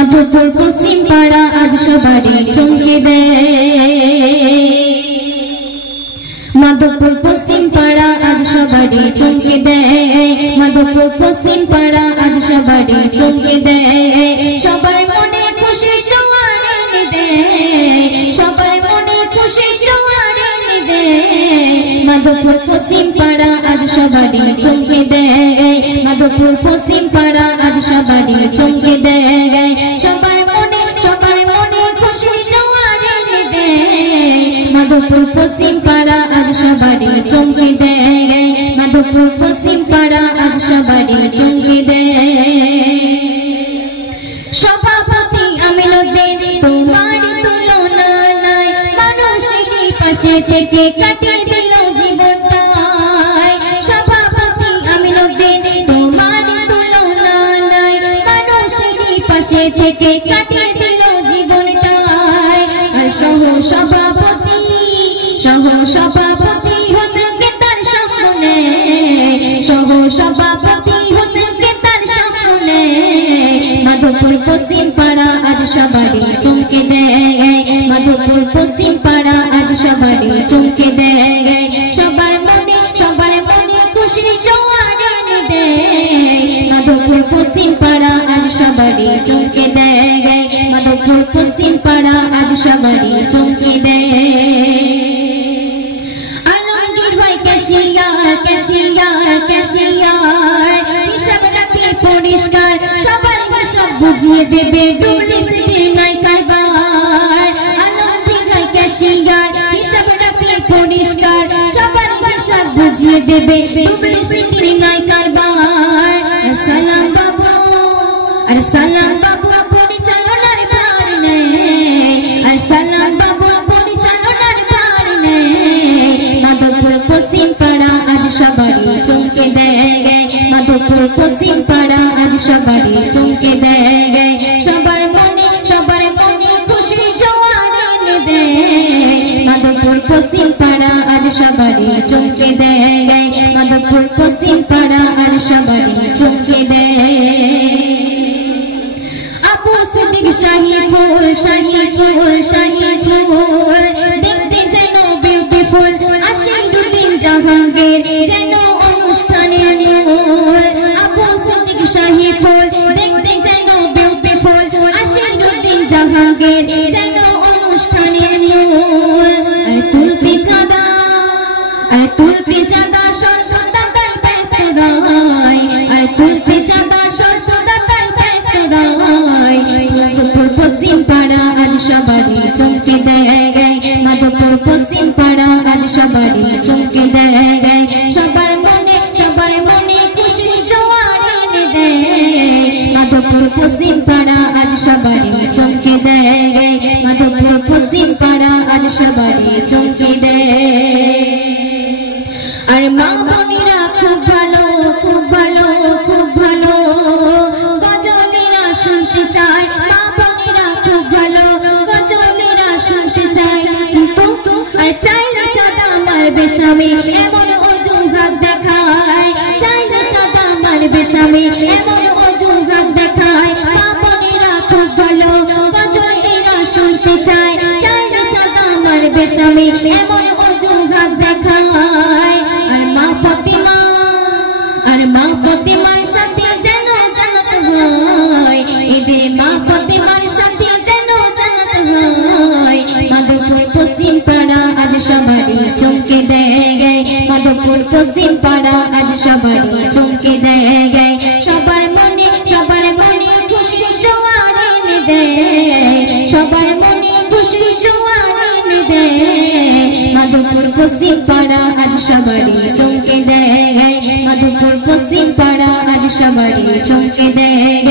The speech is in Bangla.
মাধবপুর পশ্চিম পাড়া আজ সবারই চমকে দেয়। মাধবপুর পশ্চিম পাড়া আজ সবারই চমকে দেয়। মাধবপুর পশ্চিম পাড়া আজ সবারই চমকে দেয়। সবার মনে খুশি জোয়ার এনে দেয়। সবার মনে খুশি জোয়ার এনে দেয়। মাধবপুর পশ্চিম পাড়া আজ সবারই চমকে দেয়। মাধবপুর পশ্চিম পাড়া আজ সবারই চমকে দেয়। সবার মনে খুশি জোয়ার এনে দেয়। মাধবপুর পশ্চিম পাড়া আজ সবারই চমকে দেয়। মাধবপুর পশ্চিম পাড়া আজ সবারই চমকে দেয়। সভাপতি আমিনুদ্দিন তোমার তুলনা নাই। মানুষের পাশে থেকে কাটিয়ে দিল জীবনটাই। সভাপতি আমিনুদ্দিন তোমার তুলনা নাই। মানুষের পাশে থেকে কাটিয়ে দিল জীবনটাই। আর সহ-সভাপতি হোসেনকে তার সামনে, সহ-সভাপতি হোসেনকে তার সামনে। মাধবপুর পশ্চিম পাড়া আজ সবারই চমকে দেয়। মাধবপুর পশ্চিম পাড়া আজ সবারই চমকে দেয়। সবার মনে খুশি জোয়ার এনে দেয়। মাধবপুর পশ্চিম পাড়া আজ সবারই চমকে দেয়। মাধবপুর পশ্চিম পাড়া আজ সবারই চমকে দেয়। হিসাব রাখে পরিষ্কার, সবার হিসাব বুঝিয়ে দেবে, ডুপ্লিসিটি নাই কারবার। আলমগীর ভাই ক্যাশিয়ার, হিসাব রাখে পরিষ্কার, সবার হিসাব বুঝিয়ে দেবে, ডুপ্লিসিটি নাই কারবার। সালাম বাবু, আর সালাম বাবু পরিচালনার ভার নেই। আর সালাম বাবু পরিচালনার ভার নেই। মাধবপুর পশ্চিম পাড়া আজ সবারই চমকে দেয়। মাধবপুর পশ্চিম পাড়া আজ সবারই চমকে দেয়। সবার মনে খুশি জোয়ার এনে দেয়। মাধবপুর পশ্চিম পাড়া আজ সবারই চমকে দেয়। মাধবপুর পশ্চিম পাড়া আজ সবারই চমকে দেয়। আবু সিদ্দিক শাহী ফুল, শাহী ফুল, শাহী ফুল, দেখতে যেন বিউটিফুল। আশিকুদ্দিন জাহাঙ্গীর যেন অনুষ্ঠানের মূল। আবু সিদ্দিক শাহী ফুল, দেখতে যেন বিউটিফুল। আশিকুদ্দিন জাহাঙ্গীর যেন অনুষ্ঠানের মূল। আর তুলতে চাঁদা সর্বদা তাই ব্যস্ত রয়। আর তুলতে চাঁদা সর্বদা তাই ব্যস্ত রয়। মাধবপুর পশ্চিম পাড়া আজ সবারই চমকে দেয়। মাধবপুর পশ্চিম পাড়া আজ সবারই চমকে দেয়। সবার মনে খুশি জোয়ার এনে দেয়। মাধবপুর পশ্চিম পাড়া আজ সবারই চমকে দেয়। মাধবপুর পশ্চিম পাড়া আজ সবারই চমকে দেয়। আর মা বোনেরা খুব ভালো, খুব ভালো, খুব ভালো গজলেরা শুনতে চায়। মা বোনেরা খুব ভালো গজলেরা শুনতে চায়। কিন্তু আর চাইলে চাঁদা মারবে স্বামী, এমন অজুহাত দেখায়। চাইলে চাঁদা মারবে স্বামী, এমন অজুহাত দেখায়। মা বোনেরা খুব ভালো গজলেরা শুনতে চায়। চাইলে চাঁদা মারবে স্বামী, এমন অজুহাত দেখায়। মা ফতিমার সাথে যেন জান্নাত হয়। ঈদে মা ফতিমার সাথে যেন জান্নাত হয়। মাধবপুর পশ্চিম পাড়া আজ সবারই চমকে দেয়। মাধবপুর পশ্চিম পাড়া আজ সবারই চমকে দেয়। সবার মনে খুশি জোয়ার এনে দেয়। সবার মনে খুশি জোয়ার এনে দেয়। মাধবপুর পশ্চিম পাড়া আজ সবারই চমকে দেয়। মাধবপুর পশ্চিম পাড়া আজ সবারই চমকে দেয়।